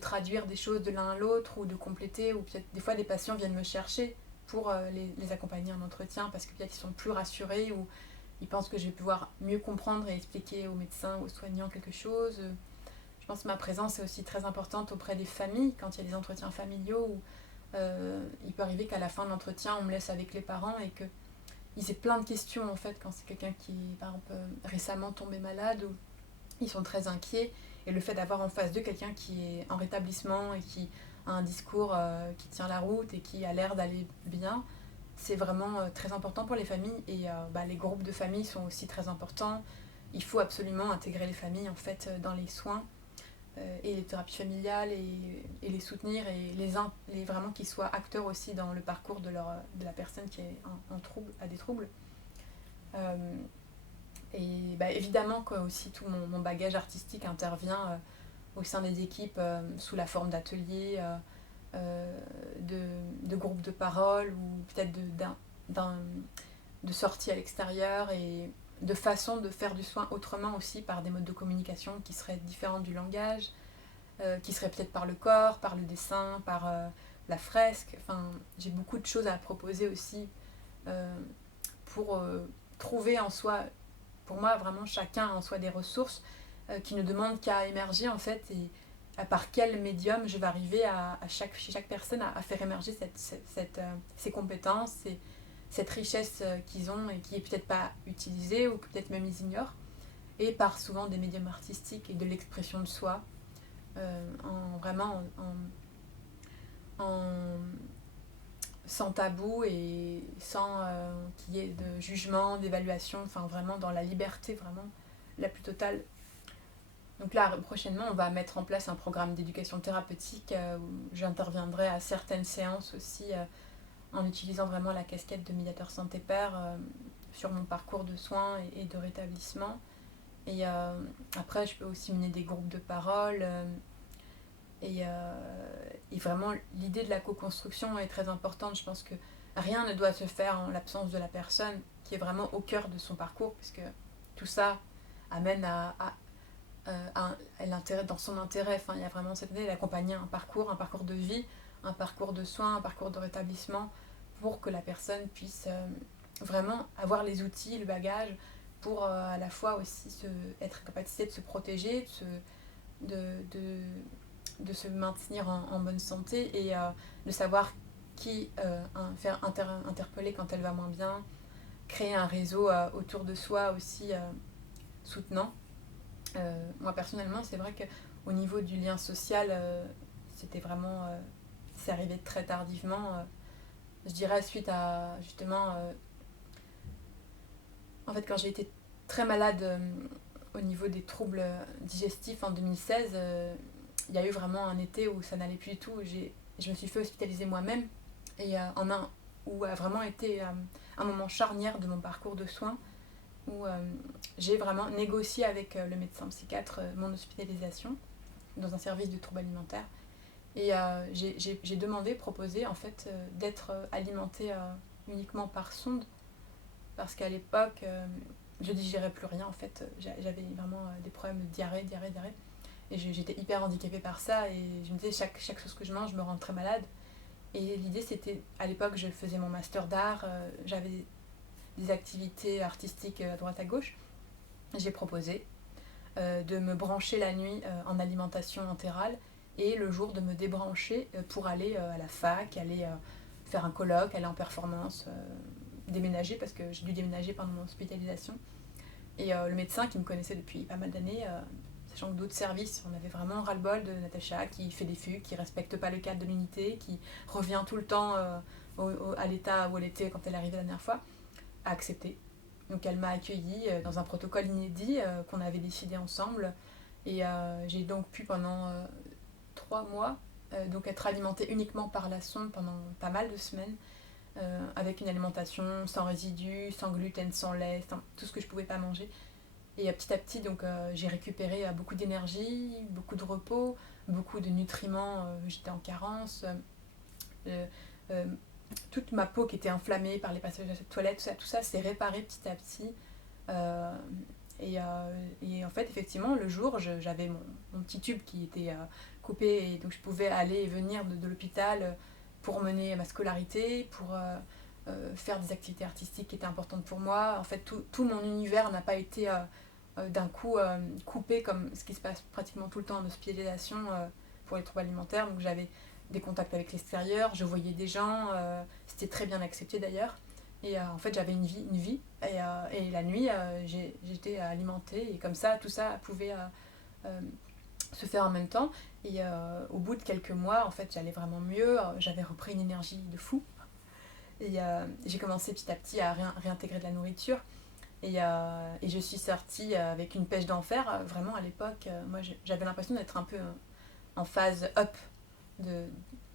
traduire des choses de l'un à l'autre, ou de compléter, ou peut-être des fois des patients viennent me chercher pour les accompagner en entretien parce que peut-être ils sont plus rassurés, ou ils pensent que je vais pouvoir mieux comprendre et expliquer aux médecins, aux soignants quelque chose. Je pense que ma présence est aussi très importante auprès des familles, quand il y a des entretiens familiaux où il peut arriver qu'à la fin de l'entretien, on me laisse avec les parents et qu'ils aient plein de questions en fait, quand c'est quelqu'un qui est par exemple récemment tombé malade, ou ils sont très inquiets. Et le fait d'avoir en face d'eux quelqu'un qui est en rétablissement et qui a un discours qui tient la route et qui a l'air d'aller bien, c'est vraiment très important pour les familles. Et les groupes de familles sont aussi très importants. Il faut absolument intégrer les familles en fait dans les soins et les thérapies familiales, et les soutenir, et les vraiment qu'ils soient acteurs aussi dans le parcours de la personne qui est a des troubles. Et évidemment que aussi tout mon bagage artistique intervient au sein des équipes sous la forme d'ateliers, de groupes de parole, ou peut-être de sorties à l'extérieur, et de façon de faire du soin autrement aussi, par des modes de communication qui seraient différents du langage, qui seraient peut-être par le corps, par le dessin, par la fresque. Enfin, j'ai beaucoup de choses à proposer aussi pour trouver en soi, pour moi vraiment chacun en soi, des ressources qui ne demandent qu'à émerger en fait, et par quel médium je vais arriver chez chaque personne à faire émerger ces compétences, cette richesse qu'ils ont et qui est peut-être pas utilisée, ou que peut-être même ils ignorent, et par souvent des médiums artistiques et de l'expression de soi, vraiment sans tabou et sans qu'il y ait de jugement, d'évaluation, enfin vraiment dans la liberté vraiment la plus totale. Donc là, prochainement, on va mettre en place un programme d'éducation thérapeutique où j'interviendrai à certaines séances aussi en utilisant vraiment la casquette de médiateur santé-père sur mon parcours de soins et de rétablissement. Et après, je peux aussi mener des groupes de parole. Et vraiment, l'idée de la co-construction est très importante. Je pense que rien ne doit se faire en l'absence de la personne qui est vraiment au cœur de son parcours, parce que tout ça amène à l'intérêt, dans son intérêt. Enfin, il y a vraiment cette idée d'accompagner un parcours de vie, un parcours de soins, un parcours de rétablissement, pour que la personne puisse vraiment avoir les outils, le bagage, pour à la fois aussi être capacité de se protéger, de se maintenir en bonne santé, et de savoir qui faire interpeller quand elle va moins bien, créer un réseau autour de soi aussi soutenant. Moi personnellement, c'est vrai qu'au niveau du lien social, c'était vraiment c'est arrivé très tardivement, je dirais suite à justement en fait quand j'ai été très malade au niveau des troubles digestifs en 2016. Il y a eu vraiment un été où ça n'allait plus du tout. Je me suis fait hospitaliser moi-même, et où a vraiment été un moment charnière de mon parcours de soins, où j'ai vraiment négocié avec le médecin psychiatre mon hospitalisation dans un service de troubles alimentaires. Et j'ai demandé, proposé en fait d'être alimentée uniquement par sonde, parce qu'à l'époque je digérais plus rien en fait. J'avais vraiment des problèmes de diarrhée. Et j'étais hyper handicapée par ça, et je me disais chaque chose que je mange me rend très malade. Et l'idée c'était, à l'époque je faisais mon master d'art, j'avais des activités artistiques à droite à gauche. J'ai proposé de me brancher la nuit en alimentation entérale, et le jour de me débrancher pour aller à la fac, aller faire un colloque, aller en performance, déménager, parce que j'ai dû déménager pendant mon hospitalisation. Et le médecin qui me connaissait depuis pas mal d'années, sachant que d'autres services, on avait vraiment ras-le-bol de Natacha qui fait des fugues, qui respecte pas le cadre de l'unité, qui revient tout le temps à l'état où elle était quand elle est arrivée la dernière fois, a accepté. Donc elle m'a accueillie dans un protocole inédit qu'on avait décidé ensemble. Et j'ai donc pu pendant 3 mois donc être alimentée uniquement par la sonde pendant pas mal de semaines, avec une alimentation sans résidus, sans gluten, sans lait, sans tout ce que je pouvais pas manger. Et petit à petit, donc, j'ai récupéré beaucoup d'énergie, beaucoup de repos, beaucoup de nutriments. J'étais en carence. Euh, euh, Toute ma peau qui était inflammée par les passages à la toilette, tout ça s'est réparé petit à petit. Euh, et en fait, effectivement, le jour, j'avais mon petit tube qui était coupé, et donc je pouvais aller et venir de l'hôpital pour mener ma scolarité, pour faire des activités artistiques qui étaient importantes pour moi. En fait, tout mon univers n'a pas été d'un coup coupé comme ce qui se passe pratiquement tout le temps en hospitalisation pour les troubles alimentaires. Donc j'avais des contacts avec l'extérieur, je voyais des gens, c'était très bien accepté d'ailleurs. Et en fait, j'avais une vie et la nuit, j'étais alimentée, et comme ça, tout ça pouvait se faire en même temps. Et au bout de quelques mois, en fait, j'allais vraiment mieux, j'avais repris une énergie de fou. Et j'ai commencé petit à petit à réintégrer de la nourriture. Et je suis sortie avec une pêche d'enfer. Vraiment, à l'époque, moi, j'avais l'impression d'être un peu en phase up de,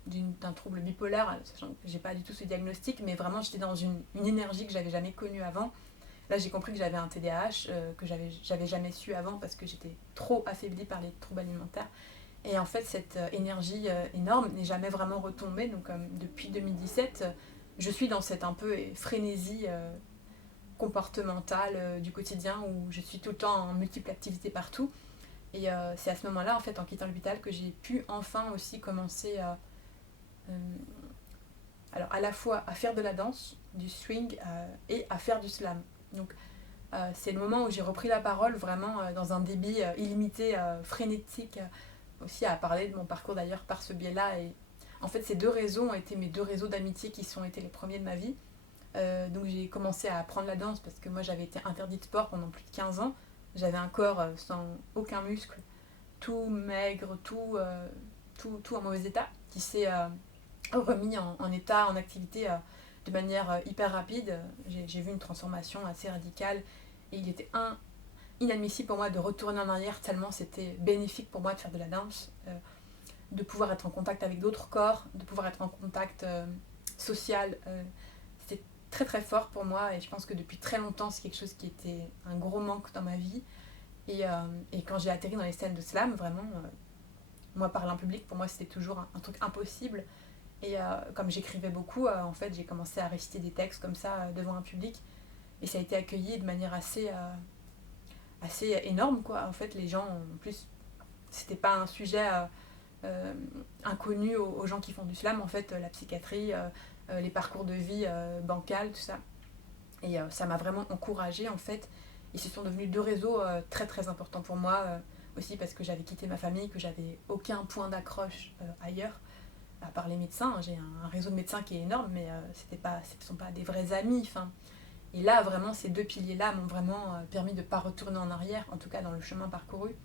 d'un trouble bipolaire, sachant que j'ai pas du tout ce diagnostic, mais vraiment, j'étais dans une énergie que j'avais jamais connue avant. Là, j'ai compris que j'avais un TDAH, que j'avais jamais su avant parce que j'étais trop affaiblie par les troubles alimentaires. Et en fait, cette énergie énorme n'est jamais vraiment retombée. Donc, depuis 2017, je suis dans cette un peu frénésie comportementale du quotidien où je suis tout le temps en multiples activités partout. Et c'est à ce moment-là, en fait, en quittant l'hôpital, que j'ai pu enfin aussi commencer alors à la fois à faire de la danse, du swing et à faire du slam. Donc c'est le moment où j'ai repris la parole vraiment dans un débit illimité, frénétique, aussi à parler de mon parcours d'ailleurs par ce biais-là. Et en fait, ces deux réseaux ont été mes deux réseaux d'amitié qui sont été les premiers de ma vie. Donc j'ai commencé à apprendre la danse parce que moi j'avais été interdite de sport pendant plus de 15 ans. J'avais un corps sans aucun muscle, tout maigre, tout en mauvais état, qui s'est remis en état, en activité de manière hyper rapide. J'ai vu une transformation assez radicale, et il était inadmissible pour moi de retourner en arrière tellement c'était bénéfique pour moi de faire de la danse, de pouvoir être en contact avec d'autres corps, de pouvoir être en contact social. C'était très très fort pour moi, et je pense que depuis très longtemps c'est quelque chose qui était un gros manque dans ma vie. Et quand j'ai atterri dans les scènes de slam, vraiment, moi parler en public pour moi c'était toujours un truc impossible. Et comme j'écrivais beaucoup, en fait j'ai commencé à réciter des textes comme ça devant un public, et ça a été accueilli de manière assez énorme quoi. En fait les gens, en plus c'était pas un sujet inconnu aux gens qui font du slam, en fait la psychiatrie, les parcours de vie bancals, tout ça. Et ça m'a vraiment encouragée en fait. Et ce sont devenus deux réseaux très très importants pour moi, aussi parce que j'avais quitté ma famille, que j'avais aucun point d'accroche ailleurs, à part les médecins. J'ai un réseau de médecins qui est énorme, mais ce ne sont pas des vrais amis. Enfin, et là, vraiment, ces deux piliers-là m'ont vraiment permis de ne pas retourner en arrière, en tout cas dans le chemin parcouru.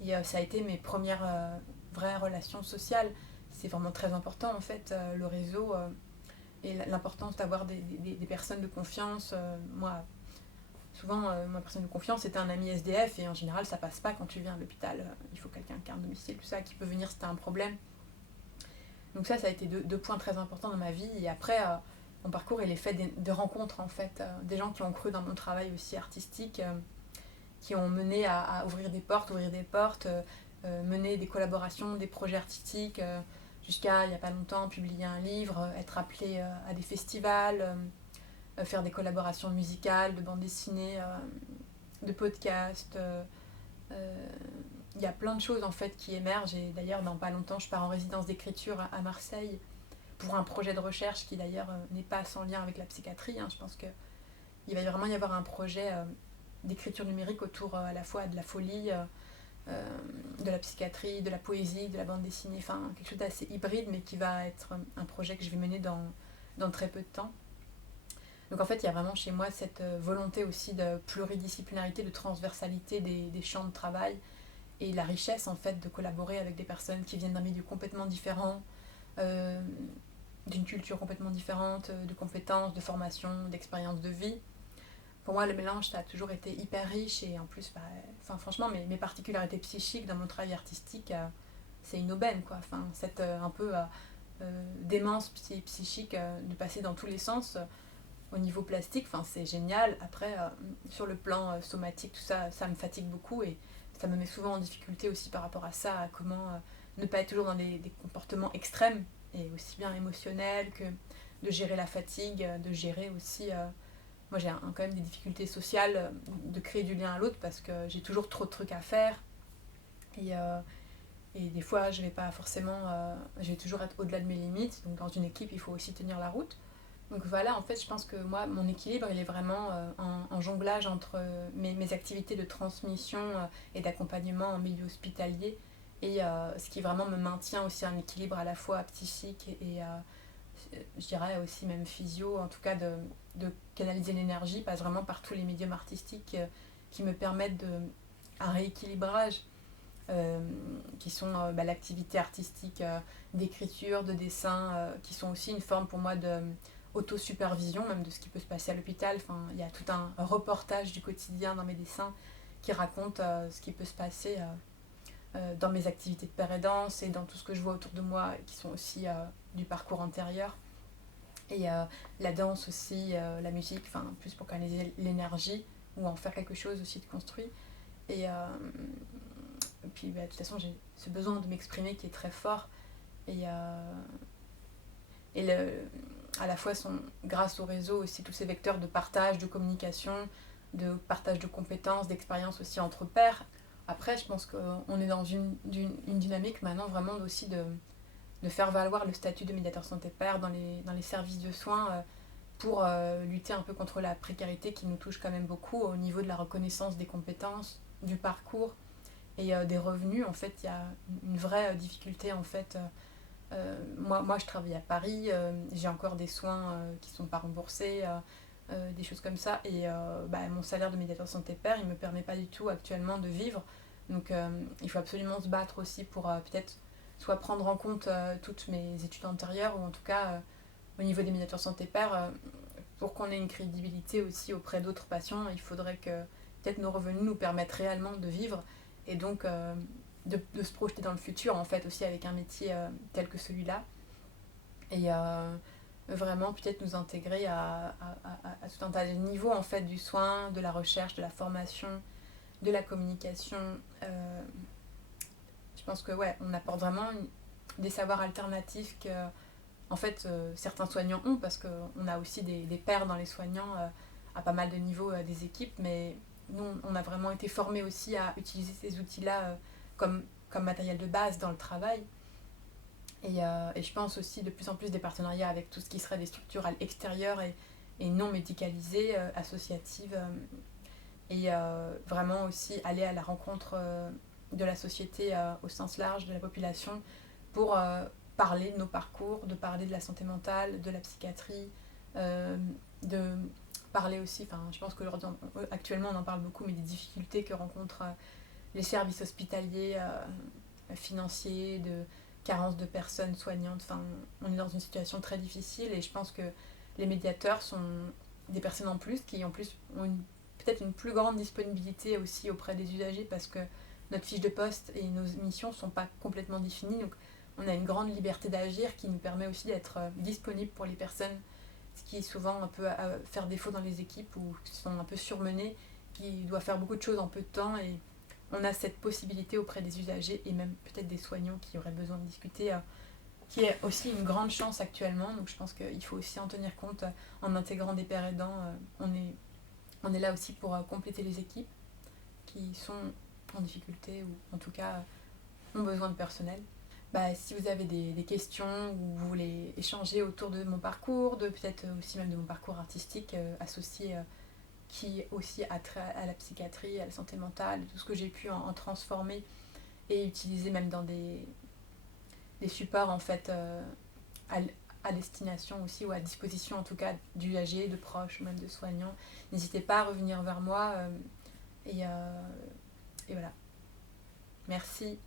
Et ça a été mes premières vraies relations sociales. C'est vraiment très important en fait, le réseau, et l'importance d'avoir des personnes de confiance. Moi, souvent, ma personne de confiance était un ami SDF, et en général, ça passe pas quand tu viens à l'hôpital. Il faut quelqu'un qui a un domicile, tout ça, qui peut venir si tu as un problème. Donc ça a été deux points très importants dans ma vie. Et après, mon parcours, il est fait de rencontres, en fait, des gens qui ont cru dans mon travail aussi artistique, qui ont mené à ouvrir des portes, mener des collaborations, des projets artistiques, jusqu'à, il n'y a pas longtemps, publier un livre, être appelé à des festivals, faire des collaborations musicales, de bandes dessinées, de podcasts. Il y a plein de choses en fait qui émergent, et d'ailleurs dans pas longtemps je pars en résidence d'écriture à Marseille pour un projet de recherche qui d'ailleurs n'est pas sans lien avec la psychiatrie. Je pense qu'il va vraiment y avoir un projet d'écriture numérique autour à la fois de la folie, de la psychiatrie, de la poésie, de la bande dessinée, enfin quelque chose d'assez hybride, mais qui va être un projet que je vais mener dans très peu de temps. Donc en fait, il y a vraiment chez moi cette volonté aussi de pluridisciplinarité, de transversalité des champs de travail et la richesse en fait de collaborer avec des personnes qui viennent d'un milieu complètement différent, euh, d'une culture complètement différente, de compétences, de formation, d'expériences de vie. Pour moi, le mélange, ça a toujours été hyper riche et en plus, franchement, mes particularités psychiques dans mon travail artistique, c'est une aubaine, quoi. Enfin, cette un peu démence psychique de passer dans tous les sens au niveau plastique, enfin, c'est génial. Après, sur le plan somatique, tout ça, ça me fatigue beaucoup et ça me met souvent en difficulté aussi par rapport à ça, à comment ne pas être toujours dans des comportements extrêmes et aussi bien émotionnels que de gérer la fatigue, de gérer aussi moi j'ai quand même des difficultés sociales de créer du lien à l'autre parce que j'ai toujours trop de trucs à faire et, euh, et des fois je vais pas forcément je vais toujours être au-delà de mes limites, donc dans une équipe il faut aussi tenir la route. Donc voilà, en fait je pense que moi mon équilibre il est vraiment en jonglage entre mes activités de transmission et d'accompagnement en milieu hospitalier et ce qui vraiment me maintient aussi un équilibre à la fois psychique et je dirais aussi même physio, en tout cas de canaliser l'énergie, passe vraiment par tous les médiums artistiques qui me permettent un rééquilibrage, qui sont l'activité artistique d'écriture, de dessin, qui sont aussi une forme pour moi de autosupervision, même de ce qui peut se passer à l'hôpital. Enfin, il y a tout un reportage du quotidien dans mes dessins qui raconte ce qui peut se passer dans mes activités de père aidance et dans tout ce que je vois autour de moi, qui sont aussi du parcours antérieur. Et la danse aussi, la musique, enfin plus pour canaliser l'énergie ou en faire quelque chose aussi de construit. Et, puis de toute façon j'ai ce besoin de m'exprimer qui est très fort. Et, à la fois grâce au réseau aussi tous ces vecteurs de partage, de communication, de partage de compétences, d'expériences aussi entre pairs. Après je pense qu'on est dans une dynamique maintenant vraiment aussi de faire valoir le statut de médiateur santé-père dans les services de soins pour lutter un peu contre la précarité qui nous touche quand même beaucoup au niveau de la reconnaissance des compétences, du parcours et des revenus. En fait, il y a une vraie difficulté. En fait, moi, je travaille à Paris, j'ai encore des soins qui ne sont pas remboursés, des choses comme ça. Et mon salaire de médiateur santé-père, il ne me permet pas du tout actuellement de vivre. Donc, il faut absolument se battre aussi pour peut-être soit prendre en compte toutes mes études antérieures ou en tout cas au niveau des médiateurs santé-père, pour qu'on ait une crédibilité aussi auprès d'autres patients, il faudrait que peut-être nos revenus nous permettent réellement de vivre et donc de se projeter dans le futur en fait aussi avec un métier tel que celui-là et vraiment peut-être nous intégrer à tout un tas de niveaux en fait du soin, de la recherche, de la formation, de la communication. Je pense que ouais, on apporte vraiment des savoirs alternatifs que en fait certains soignants ont parce qu'on a aussi des pairs dans les soignants à pas mal de niveaux des équipes, mais nous on a vraiment été formés aussi à utiliser ces outils-là comme matériel de base dans le travail. Et je pense aussi de plus en plus des partenariats avec tout ce qui serait des structures extérieures et non médicalisées, associatives, et vraiment aussi aller à la rencontre de la société au sens large, de la population, pour parler de nos parcours, de parler de la santé mentale, de la psychiatrie, de parler aussi, je pense qu'actuellement on en parle beaucoup, mais des difficultés que rencontrent les services hospitaliers, financiers, de carence de personnes soignantes. On est dans une situation très difficile et je pense que les médiateurs sont des personnes en plus qui en plus ont peut-être une plus grande disponibilité aussi auprès des usagers parce que notre fiche de poste et nos missions ne sont pas complètement définies. Donc on a une grande liberté d'agir qui nous permet aussi d'être disponible pour les personnes, ce qui est souvent un peu à faire défaut dans les équipes ou qui sont un peu surmenées, qui doivent faire beaucoup de choses en peu de temps et on a cette possibilité auprès des usagers et même peut-être des soignants qui auraient besoin de discuter, qui est aussi une grande chance actuellement. Donc je pense qu'il faut aussi en tenir compte en intégrant des pairs aidants. On est là aussi pour compléter les équipes qui sont en difficulté ou en tout cas ont besoin de personnel. Si vous avez des questions ou vous voulez échanger autour de mon parcours, de peut-être aussi même de mon parcours artistique associé qui aussi a trait à la psychiatrie, à la santé mentale, tout ce que j'ai pu en transformer et utiliser même dans des supports en fait à destination aussi, ou à disposition en tout cas d'usagers, de proches, même de soignants. N'hésitez pas à revenir vers moi et voilà. Merci.